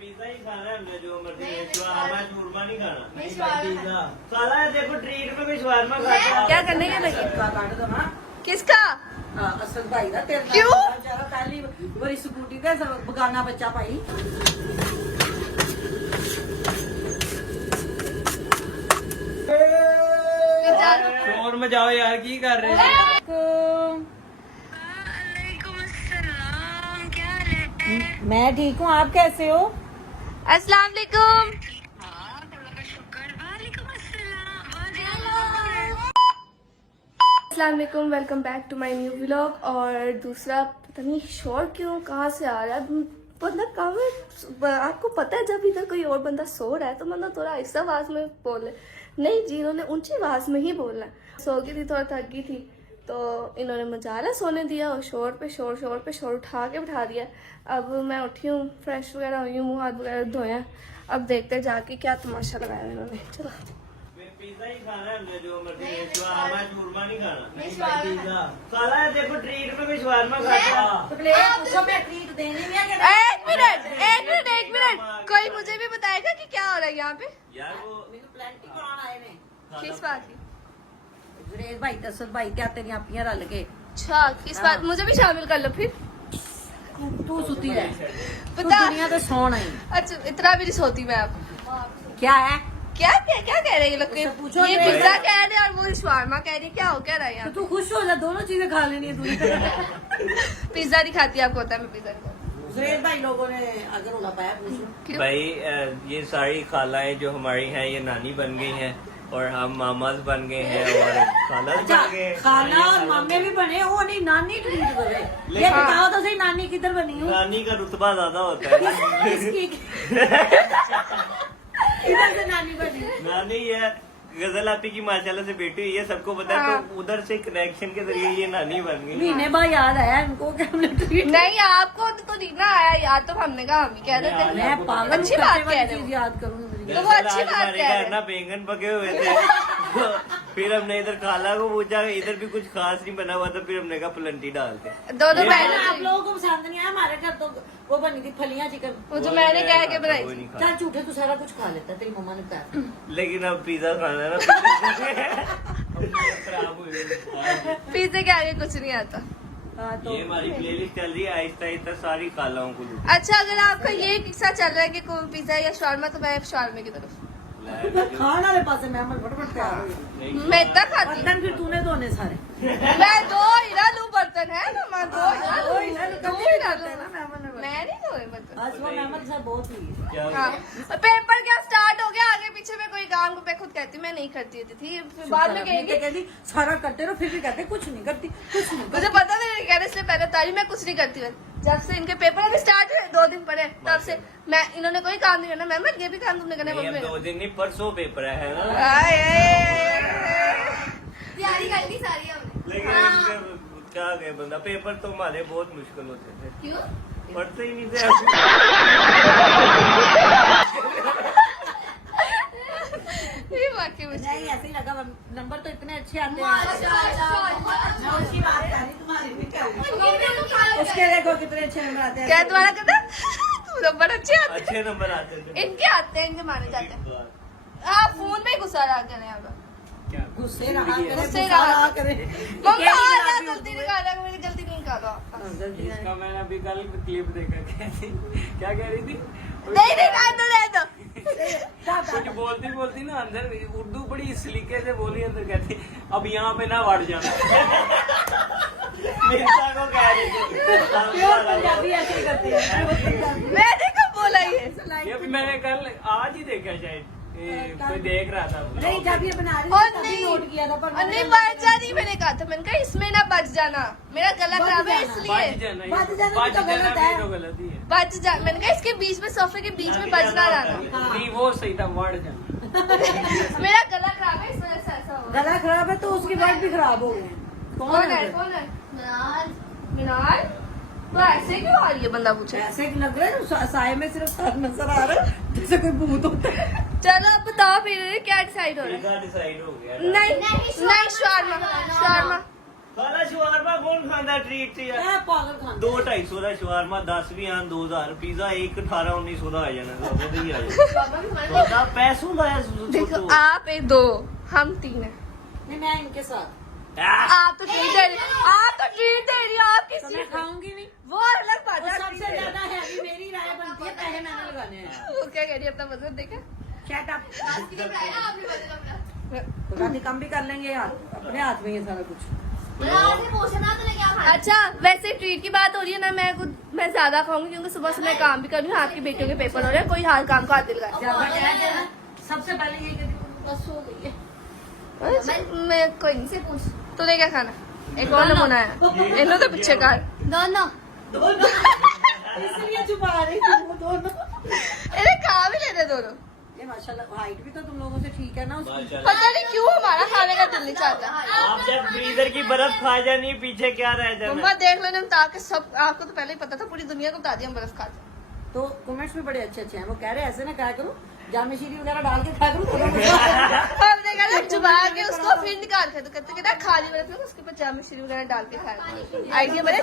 Pizza ही खाना है हमने, जो मर्जी शवारमा शूरमा नहीं खाना। पिज्जा साला देखो ट्रीट में भी शवारमा खाता है। क्या करने के लगे? काट दो ना किसका? असद भाई का तेरे क्यों? बेचारा पहली बड़ी स्कूटी का बगाना बच्चा भाई। शोर में जाओ यार, की कर रहे हैं? मैं ठीक हूँ, आप कैसे हो? अस्सलाम वालेकुम। अस्सलाम वालेकुम, welcome back to my new vlog. और दूसरा पता नहीं शोर क्यों कहाँ से आ रहा है, बंदा कहाँ है? आपको पता है जब इधर कोई और बंदा सो रहा है तो बंदा थोड़ा ऐसा आवाज में बोले। नहीं जी, इन्होंने ऊंची आवाज में ही बोलना है। सो गई थी, थोड़ा थक गई थी तो इन्होंने मजाला सोने दिया और शोर पे शोर उठा के बिठा दिया। अब मैं उठी हूँ, फ्रेश वगैरह हुई हूँ, मुँह हाथ वगैरह धोया। अब देखते हैं जाके क्या तमाशा लगाया इन्होंने। चलो पिज्जा ही खाना है हमने, जो मर्जी शवारमा शूरमा नहीं खाना। पिज्जा साला देखो ट्रीट में भी शवारमा खाता है। ट्रीट देने में एक मिनट, कोई मुझे भी बताएगा कि क्या हो रहा है यहाँ पे? यार वो प्लांटिंग कराना आए ने किस बात की? जुरेज भाई असद भाई क्या तेरी आपियां रल के अच्छा, किस बात? मुझे भी शामिल कर लो फिर। तू सुती रह, तू पता दुनिया पे सोना ही। अच्छा, इतना भी नहीं सोती मैं अब। क्या है? क्या कह रहे हैं ये लोग? उससे पूछो ये ना। पिज्जा कह रहे हैं और वो शवारमा कह रही है। क्या हो क्या रहा है तो यहाँ? तू खुश हो जा, दोनों चीजें खा लेनी है तूने। पिज्जा नहीं खाती, आपको होता है मैं पिज्जा नहीं खाती। जुरेज भाई लोगों ने अगर रोला पाया पूछो। क्यों? भाई ये सारी खालाएं जो हमारी हैं ये नानी बन गई हैं और हम मामाज बन गए हैं और खाला अच्छा, बन गए हैं। खाना और मामे भी बने, वो नहीं नानी ट्रीट करे। ये बताओ तो सही, नानी किधर बनी हूँ? नानी का रुतबा ज्यादा होता है। किसकी? किधर से नानी बनी? नानी ये गजल आपी की माशाल्लाह से बेटी हुई है, सबको पता है। तो उधर से कनेक्शन के जरिए ये नानी बन गई। महीने बाद याद आया इनको कि हमने ट्रीट। नहीं, आपको तो नहीं ना आया याद, तो हमने कहा हम ही कह रहे थे। मैं पागल अच्छी बात कह रहे हो। चीज याद करूँ। तो वो अच्छी बात हमारे कह रहे घर हैं। ना बैंगन पके हुए थे। फिर हमने इधर खाला को पूछा, इधर भी कुछ खास नहीं बना हुआ था। फिर हमने कहा पलंटी डालते। दोनों ये बहनों आप ने- लोगों को पसंद नहीं आया, हमारे घर तो वो बनी थी फलियां चिकन। वो जो मैंने कह के बनाई वो थी। नहीं खाता। चल झूठे तू सारा कुछ खा लेता, तेरी मम्मा ने बताया। लेकिन अब पिज्जा खाना है ना। खराब हुई। पिज्जे के आगे कुछ नहीं आता। हाँ, तो ये हमारी प्लेलिस्ट चल रही है, आहिस्ता आहिस्ता सारी खालाओं को लूट। अच्छा, अगर आपका ये किस्सा चल रहा है कि कोई पिज्जा या शवारमा, तो मैं शवारमे की तरफ। खाने वाले पास मैं फटाफट तैयार हो गई। मैं इतना खाती हूँ। बर्तन फिर तूने धोने सारे। मैं दो हीरा लू बर्तन है ना, मैं दो हीरा लूं। मैं नहीं धोए बर्तन। आज वो मेहमान के साथ बहुत हुई है। क्या हुआ? हाँ, पेपर क्या स्टार्ट हो गया, आगे पीछे में कोई काम को मैं खुद कहती हूँ मैं नहीं करती होती थी, फिर बाद में कहेगी कहती सारा करते रहो, फिर भी कहते कुछ नहीं करती, कुछ नहीं मुझे पता था नहीं कहने से पहले तारी मैं कुछ नहीं करती हूँ। जब से इनके पेपर अभी स्टार्ट हुए 2 दिन पहले, तब से मैं इन्होंने कोई काम नहीं करना। मैं ये भी काम तुमने करना है, नहीं, मम्मी अब 2 दिन नहीं, परसों पेपर है ना। तैयारी कर ली सारी हमने। लेकिन क्या गए बंदा, पेपर तो हमारे बहुत मुश्किल होते थे, क्यों? पढ़ते ही नहीं थे। ये वाकई मुझे नहीं ऐसे ही लगा, नंबर तो इतने अच्छे आते हैं। माशाल्लाह। मैं उसकी बात कर रही, तुम्हारी भी कर रही। उसके देखो कितने अच्छे नंबर आते हैं। क्या तुम्हारा करना? तुम नंबर अच्छे आते अच्छे नंबर आते थे। हैं। इनके आते हैं, इनके माने जाते हैं। हाँ, फोन पे ही गुस्सा रहा करें अब। क्या? गुस्से रहा करे, गुस्से गुस्सा रहा रहा करे। मम्मा आ जा, गलती निकाला, मेरी गलती नहीं निकाला। इसका मैंने अभी कल क्लिप देखा, क्या कह रही थी? नहीं रहने दो। कुछ बोलती ना अंदर उर्दू बड़ी सलीके से बोली, अंदर कहती अब यहाँ पे ना बढ़ जाना। मिर्जा को कह रही थी। प्योर पंजाबी ऐसे ही करते हैं। मैंने कब बोला ये? ये भी मैंने कल आज ही देखा शायद, कोई देख रहा था। नहीं जब ये बना रही और थी तभी नहीं, नोट किया था, पर और नहीं बच जानी, मैंने कहा था, मैंने कहा इसमें ना बच जाना, मेरा गला बच खराब है जाना। इसलिए बच जाना बच जाना बच तो जाना गलत भी है। तो गलत ही है। बच जा, मैंने कहा इसके बीच में, सोफे के बीच में बजना रहना। नहीं वो सही था, बढ़ जाना। मेरा गला खराब है, इस वजह से ऐसा हुआ। गला खराब है तो उसके वर्ड भी खराब हो गए हैं। कौन है? मीनार तो ऐसे क्यों आ रही है, बंदा पूछे। ऐसे लग रहा है साए में सिर्फ सर नजर आ रहा है, जैसे कोई भूत होता है। चलो अब बताओ फिर क्या डिसाइड हो रहा है? पिज्जा डिसाइड हो गया। नहीं शवारमा ਸਾਲਾ ਸ਼ਵਾਰਮਾ ਕੌਣ ਖਾਂਦਾ ਟ੍ਰੀਟ 'ਚ ਯਾਰ ਇਹ ਪਾਗਲ ਖਾਂਦੇ 2-250 ਦਾ ਸ਼ਵਾਰਮਾ 10 ਵੀ ਆਣ 2000 ਪੀਜ਼ਾ 18-1900 ਦਾ ਆ ਜਾਣਾ ਉਹਦੇ ਤੇ ਹੀ ਆ ਜਾਣਾ ਉਹਦਾ ਪੈਸੋਂ ਦਾ ਹੈ देखो आप एक दो हम तीन है नहीं मैं इनके साथ आप तो ट्रीट दे रही आप तो ट्रीट दे रही हो आप तो किसी मैं खाऊंगी नहीं वो अलग बात और है सबसे ज्यादा हैवी मेरी राय बनती है पैसे मैंने लगाने हैं वो क्या कह रही है अपना वजन देखा शट अप तो कम भी कर लेंगे यार अपने हाथ में ये सारा कुछ अच्छा वैसे ट्रीट की बात हो रही है ना मैं ज्यादा खाऊंगी क्योंकि सुबह से मैं काम भी कर रही हूँ आपकी बेटियों के पेपर हो रहे हैं कोई हर काम को हाथ दिल ज्यादा क्या है ना, सबसे पहले ये कहती हूँ बस हो गई है मैं कोई नहीं से पूछ तूने क्या खाना एक और नमूना है इन्हों तो पीछे कर दोनों दोनों इसलिए छुपा रही थी वो दोनों इन्हें खा भी लेते दोनों ये माशाल्लाह हाइट भी तो तुम लोगों से ठीक है ना उसकी पता नहीं क्यों हमारा खाने का दिल नहीं चाहता आप जब फ्रीजर की बर्फ खा जानी पीछे क्या रह जाना मम्मा देख लेना ताकि सब आपको तो पहले ही पता था पूरी दुनिया को बता दिया हम बर्फ खाते हैं तो कमेंट्स भी बड़े अच्छे हैं वो कह रहे हैं ऐसे ना खाया करो जामे शीरी वगैरह डाल के खाया करो तो हमने कहा चुबा के उसको फिर निकाल के तो कहते कहता खाली बर्फ में उसके ऊपर जामे शीरी वगैरह डाल के खाया आइडिया बड़े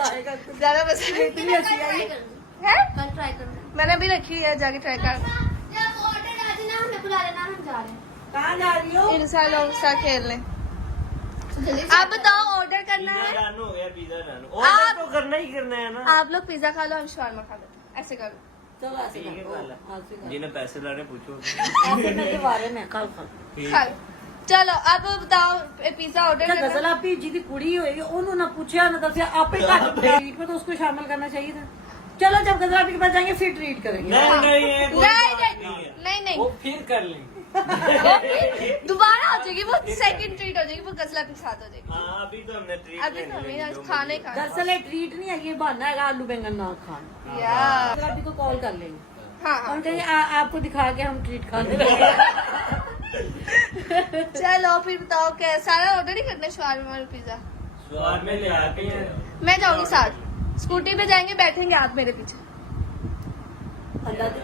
ज्यादा बस इतनी अच्छी आई है मैंने अभी रखी है जाके ट्राई कर कहाँ जा रही हो इंसान लोग साथ खेलने आप बताओ ऑर्डर करना पिज्जा है डन हो गया पिज्जा डन ऑर्डर तो करना ही करना है ना आप लोग पिज्जा खा लो हम शवारमा खा लो ऐसे करो चलो ऐसे ठीक है करो गल ऐसे करो। जिन्हें पैसे लाने पूछो ऐसे मैं के बारे में कल खा लो चलो अब बताओ पिज्जा ऑर्डर करना गजल आपकी जिदी कुड़ी होएगी ਉਹਨੂੰ ਨਾ ਪੁੱਛਿਆ ਨਾ ਦੱਸਿਆ ਆਪੇ ਘੱਟ ट्रीट में तो उसको शामिल करना चाहिए था चलो जब गजल आपके पास जाएंगे फिर ट्रीट करेंगे नहीं नहीं ये कोई नहीं बात नहीं है। नहीं नहीं वो फिर कर लेंगे दोबारा हो जाएगी वो सेकंड ट्रीट हो जाएगी वो गजला के साथ हो जाएगी हाँ अभी तो हमने ट्रीट अभी तो हमें आज खाने खाना दरअसल ये ट्रीट नहीं है ये बहाना है आलू बैंगन ना खाना यार गजल आपकी को कॉल कर लेंगे हाँ हम कहेंगे आपको दिखा के हम ट्रीट खाने लगे चलो फिर बताओ क्या सारा ऑर्डर ही करना है शवारमा और पिज्जा स्वाद में ले आते हैं मैं जाऊंगी साथ स्कूटी पे जाएंगे बैठेंगे आप मेरे पीछे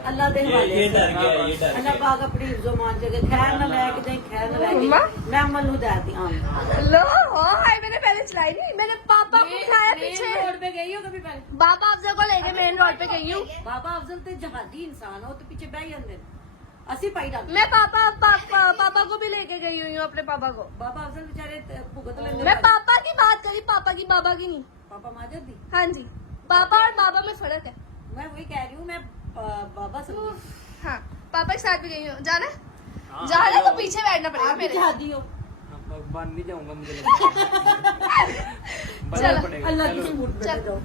अल्लाह दे हवाले ये डर गया ये डर अल्लाह गया पाक अपनी इज्जो मान के खैर न लेके जाए खैर न मम्मा? लेके मैं अमल हुदायत दी लो हाय मैंने पहले चलाई नहीं मैंने पापा को उठाया पीछे रोड पे गई हो कभी पहले बाबा अफजल को लेके मेन रोड पे गई हूँ बाबा अफजल ते जहादी इंसान हो तो पीछे बैठ जाते असि पाई डाल मैं पापा को भी लेके गई हुई हूँ अपने पापा को बाबा अफजल बेचारे भुगत लेंगे मैं पापा की बात करी पापा की बाबा की नहीं पापा माजर दी हाँ जी पापा और बाबा में फर्क है मैं वही कह रही हूँ मैं बाबा समझी हाँ पापा के साथ भी गई हूँ जाना जाना तो पीछे बैठना पड़ेगा आप भी मेरे जहादी हो बन नहीं जाऊंगा मुझे चलो अल्लाह की सूट पे चल जाओ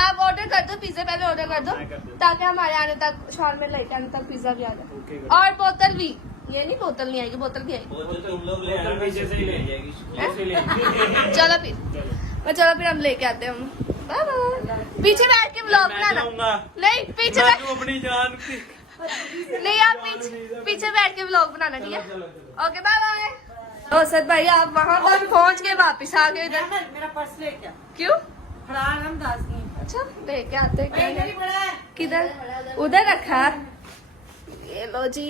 आप ऑर्डर कर दो पिज्जा पहले ऑर्डर कर दो मैं कर दूँ। ताकि हमारे आने तक शॉर्ट में लेके आने तक पिज्जा भी आ जाए ओके और बोतल भी ये नहीं बोतल नहीं आएगी बोतल भी आएगी वो तो तुम लोग ले आना पीछे से ही ले जाएगी कैसे ले चलो फिर चलो फिर हम लेके आते हैं हम बाय बाय पीछे बैठ के ब्लॉग बनाना नहीं पीछे बैठ अपनी जान की नहीं आप पीछे बैठ के ब्लॉग बनाना ठीक है ओके बाय बाय ओ सर भाई आप वहाँ तक पहुँच के वापस आ गए इधर मेरा पर्स ले क्या क्यों फरार हम दास की अच्छा लेके आते हैं इधर ही पड़ा है किधर उधर रखा है। ये लो जी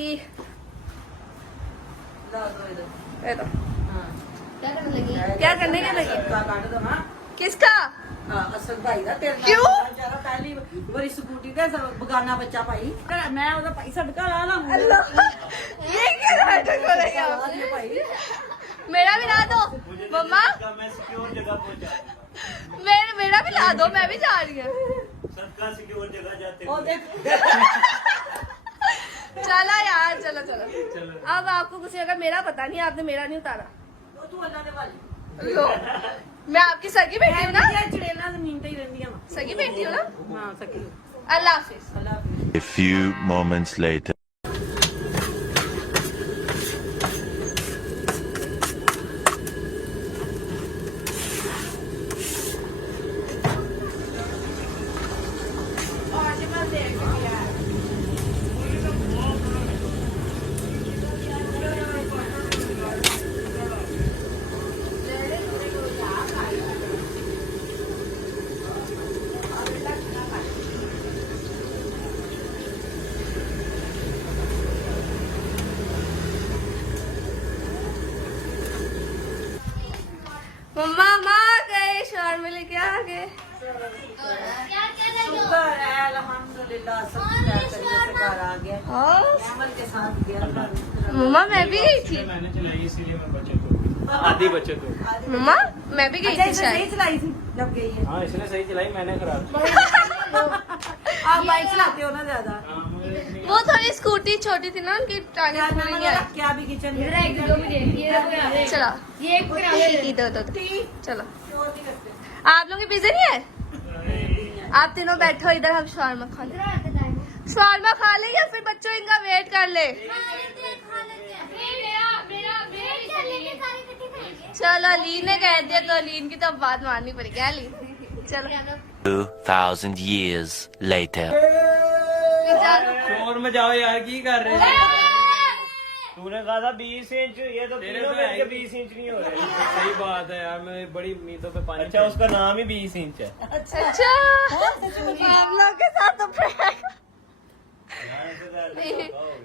ला दो इधर ये लो हाँ क्या करने के लगी काट दो हाँ किसका असद भाई ਦਾ ਤੇਰੇ क्यों? ਜਰਾ ਪਹਿਲੀ ਵਾਰੀ ਸਕੂਟੀ ਤੇ ਬਗਾਨਾ ਬੱਚਾ ਭਾਈ ਮੈਂ ਉਹਦਾ ਭਾਈ ਸਦਕਾ ਲਾ ਲਾ ये क्या नाटक हो रहा है ਭਾਈ मेरा भी ला दो मम्मा मैं सिक्योर जगह पहुंचा मेरा भी ला दो मैं भी जा रही हूँ सबका सिक्योर जगह जाते ਉਹ हुए। ਦੇਖ चलो यार चलो चलो चलो। अब आपको कुछ अगर मेरा पता नहीं आपने मेरा नहीं उतारा ਉਹ ਤੂੰ ਅੱਲਾ ਦੇ ਵਾਲੀ लो मैं आपकी सगी बेटी हूँ ना ਚੜੇਲਾਂ ਜ਼ਮੀਨ ਤੇ ਹੀ ਰਹਿੰਦੀਆਂ ਵਾ सगी बेटी हूँ ना ਹਾਂ ਸਕੀ अल्लाह हाफिज ਅੱਲਾ ਹਾਫਿਜ਼ A few moments later. मम्मा माँ गए। शुक्र है अल्हम्दुलिल्लाह सब तैयार करके से घर आ गया हाँ अमल के साथ गया। मम्मा मैं भी गई थी। मैंने चलाई इसीलिए मैं बचत हो गई। आधी बचत हो गई। मम्मा मैं भी गई अच्छा थी इसने सही शायद। चलाई थी जब गई है। हाँ इसने सही चलाई, मैंने खराब चलाई। आप बाइक चलाते हो ना ज्यादा। हाँ, मगर वो थोड़ी स्कूटी छोटी थी ना उनकी टांगे क्या पूरी नाम नहीं है? आई। क्या भी किचन चलो ये एक दो चलो। आप लोग की पिज्जा नहीं है? आप तीनों बैठो इधर, हम शॉर्मा खा ले। शॉर्मा खा ले या फिर बच्चों इनका वेट कर ले। चलो अलीन ने कह दिया तो अलीन की तो अब बात माननी पड़ेगी। अलीन चलो 2,000 years later. शोर में जाओ यार, की कर रहे हो? तूने कहा था 20 इंच, ये तो तीनों मिल के 20 इंच नहीं हो रहे। सही बात है यार, मैं बड़ी उम्मीदों पे पानी। अच्छा उसका नाम ही 20 इंच है। अच्छा हम लोग के साथ तो prank।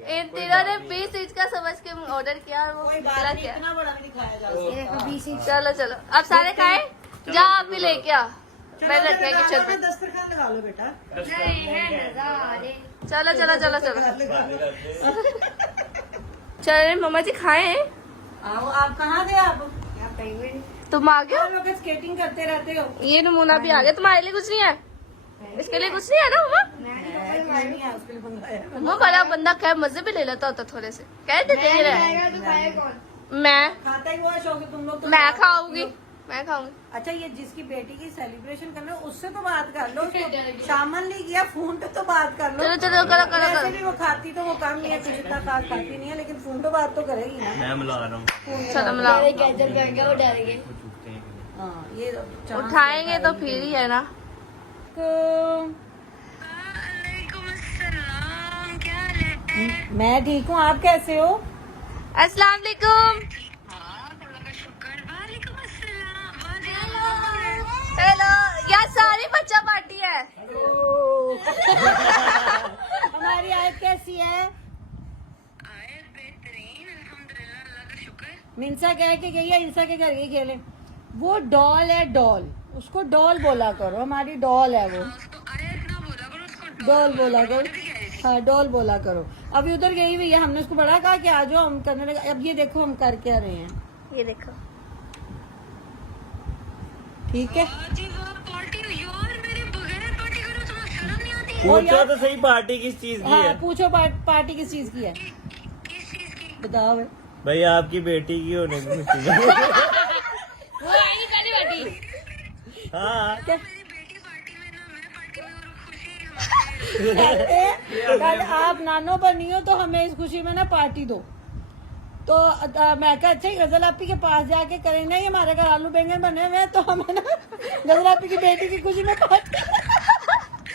इन तीनों ने 20 इंच का समझ के ऑर्डर किया और वो कोई निकला बात नहीं, क्या। इतना बड़ा नहीं खाया जा सकता। चलो चलो अब सारे खाए। जा आप भी लेके आ, मैं रख के किचन पे। दस्तरखान लगा लो बेटा। चलो चलो चलो चलो चलो मम्मा जी खाए हैं। आओ आप कहाँ थे आप? तुम आ गए आप लोग स्केटिंग करते रहते हो। ये नमूना भी आ गया। तुम्हारे लिए कुछ नहीं है? इसके लिए कुछ नहीं है ना मम्मा? नहीं है, उसके लिए मंगाया। मम्मा बड़ा बंदा क्या मजे भी ले लेता होता थोड़े से, कह देते हैं। मैं खाता ही वो है शौक है, तुम लोग तो मैं खाऊंगी, मैं खाऊंगी। अच्छा ये जिसकी बेटी की सेलिब्रेशन करना है उससे तो बात कर लो। उसको शामिल नहीं किया, फोन पे तो बात कर लो। चलो चलो करो करो वैसे करो। भी वो खाती तो वो कम नहीं है, कुछ इतना खास खाती नहीं है, लेकिन फोन पे बात तो करेगी ना। मैं मिला रहा हूँ। चलो मिलाओ। हाँ ये चांस उठाएंगे तो फिर ही है ना। मैं ठीक हूँ, आप कैसे हो? अस्सलाम वालेकुम। हेलो यार सारी बच्चा पार्टी है। हमारी आयत कैसी है? मिंसा कह के गई है इंसा के घर गई खेले। वो डॉल है, डॉल, उसको डॉल बोला करो। हमारी डॉल है वो, डॉल बोला करो। हाँ डॉल बोला करो। अभी उधर गई हुई है, हमने उसको बड़ा कहा कि आ जाओ, हम करने लगे। अब ये देखो हम कर क्या रहे हैं। ये देखो ठीक है पूछो तो सही, पार्टी किस चीज की हाँ है? पूछो पार्टी किस चीज की है? बताओ भाई। भाई आपकी बेटी की होने की खुशी है। हाँ कल आप नानो बनी हो तो हमें इस खुशी में ना पार्टी दो। तो मैं कहा अच्छा गजल आपी के पास जाके करेंगे, नहीं हमारे घर आलू बैंगन बने हुए हैं तो हमें ना गजल आपी की बेटी की खुशी में पार्टी।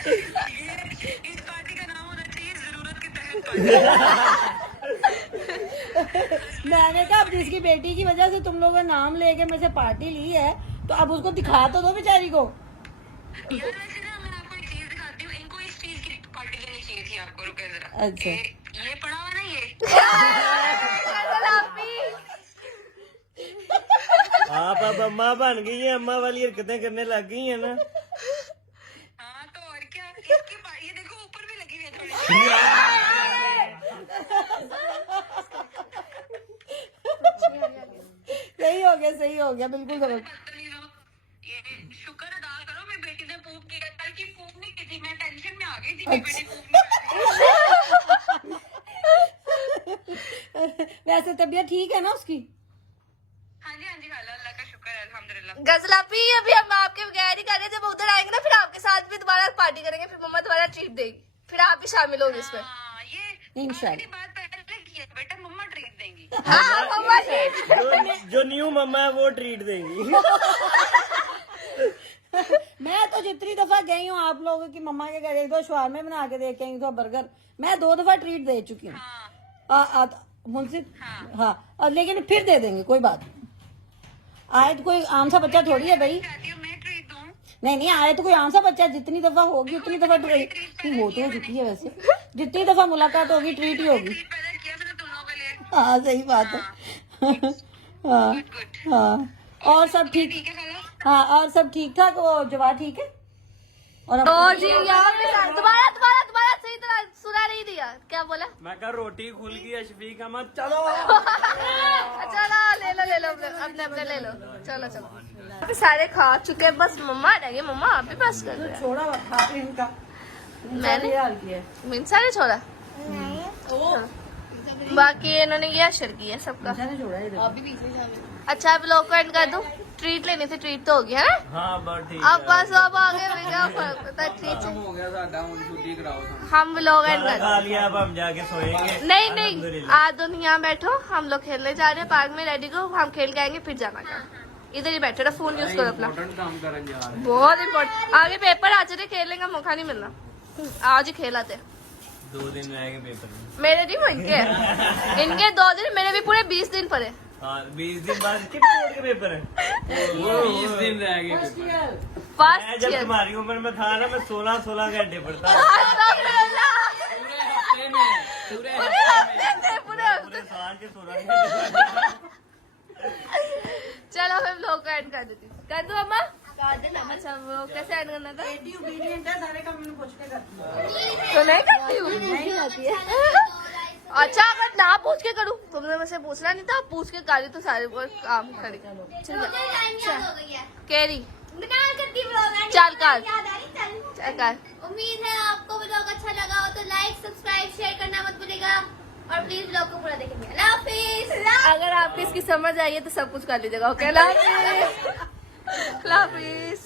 इस पार्टी का नाम होना चाहिए जरूरत के तहत पार्टी। मैंने कहा अब जिसकी बेटी की वजह से तुम लोगों ने नाम लेके मेरे से पार्टी ली है तो अब उसको दिखा तो दो बेचारी को। यार वैसे ना मैं आपको एक चीज दिखाती हूँ, इनको इस चीज की पार्टी देनी चाहिए थी आपको। रुके जरा। अच्छा। ये पड़ा हुआ ना ये आप अब अम्मा बन गई है, अम्मा वाली हरकतें करने लग गई है ना। हाँ तो और क्या, इसकी ये देखो ऊपर भी लगी हुई है थोड़ी। सही हो गया बिल्कुल समझ। बदतमीज हो। ये शुक्र अदा करो मेरी बेटी ने पूप किया, कल की पूप नहीं की थी, मैं टेंशन में आ गई थी मेरी बेटी पूप नहीं। वैसे तबीयत ठीक है ना उसकी? हाँ जी खाला, अल्लाह का शुक्र है अल्हम्दुलिल्लाह। गजलापी अभी हम आपके बगैर ही करेंगे। जब उधर आएंगे ना फिर आपके साथ भी दोबारा पार्टी करेंगे, फिर मम्मा दोबारा ट्रीट देगी, फिर आप भी शामिल होंगे इसमें। हाँ ये इंशाल्लाह। आखिरी बात पहले की है बेटा, मम्मा ट्रीट देंगी। हाँ मम्मा ट्रीट। जो न्यू मम्मा है वो ट्रीट देंगी। मैं तो जितनी दफा गई हूँ आप लोगों की मम्मा के घर, एक दो शवारमे बना के दे के आई, 2 बर्गर, मैं 2 दफा ट्रीट दे चुकी हूँ। मुंसिफ हाँ और लेकिन फिर दे देंगे, कोई बात नहीं। आए तो कोई आम सा बच्चा थोड़ी है भाई। चाहती हूँ मैं ट्रीट दूँ। नहीं आए तो कोई आम सा बच्चा, जितनी दफा होगी उतनी दफा ट्रीट वो तो हो चुकी है वैसे। जितनी दफा मुलाकात होगी ट्रीट ही होगी। ट्रीट पैदा किया मैंने तुम लोगों के लिए। हाँ सही बात है। हाँ हाँ और सब ठीक? ठीक है खाला। हाँ और सब ठीक ठाक, वो जवाब ठीक है। और तो जी यहाँ पे दोबारा दोबारा दोबारा सही तरह सुना नहीं दिया, क्या बोला? मैं कहा रोटी खुल गई है शफीक अहमद, चलो चलो ले लो अपने अपने ले लो, चलो चलो। अभी सारे खा चुके हैं, बस मम्मा रहेंगे, मम्मा आप भी बस कर रहे हैं। छोड़ा खा के इनका मैंने हाल किया है। मिनसा ने छोड़ा, बाकी इन्होंने ये अशर किया सबका। मैंने छोड़ा है। अच्छा ब्लॉग को एंड कर दूं, ट्रीट लेनी थी, ट्रीट तो हो गया है ना? हाँ बस ठीक अब बस अब आगे भी क्या फर्क पड़ता है, ट्रीट हो गया साडा, हुन छुट्टी कराओ। हम ब्लॉग एंड कर खा लिया, अब हम जाके सोएंगे। नहीं आज दोनों यहाँ बैठो, हम लोग खेलने जा रहे हैं पार्क में, रेडी को हम खेल के आएंगे फिर जाना का। इधर ही बैठे रहो, फोन यूज करो अपना, काम करने जा रहे हैं। बहुत इम्पोर्टेंट। आगे पेपर आज से खेलने का मौका नहीं मिलना, आज ही खेलाते। 2 दिन रहेंगे पेपर में। मेरे नहीं, इनके 2 दिन, मेरे भी पूरे 20 दिन पड़े। हाँ 20 दिन बाद कितने बोर्ड के पेपर है? 20 दिन रहेंगे पेपर। मैं फर्स्ट जब ईयर तुम्हारी उम्र में था ना, मैं 16 घंटे पढ़ता था। पूरे पूरे साल के 16 घंटे। चलो फिर ब्लॉग को एंड कर देती हूँ। कर दो अम्मा, कर देना। अच्छा वो कैसे एंड करना था? सारे काम मैंने पूछ के करती हूँ। तो नहीं करती हूँ, नहीं आती है। अच्छा अगर ना पूछ के करूँ, तुमने मुझसे पूछना नहीं था, पूछ के करी तो सारे काम करी। कैरी चल कर उम्मीद है आपको ब्लॉग अच्छा लगा हो तो लाइक सब्सक्राइब शेयर करना मत भूलिएगा और प्लीज ब्लॉग को पूरा देखेंगे। अल्लाह हाफिज। अगर आपको इसकी समझ आई है तो सब कुछ कर लीजिएगा। ओके, अल्लाह हाफिज।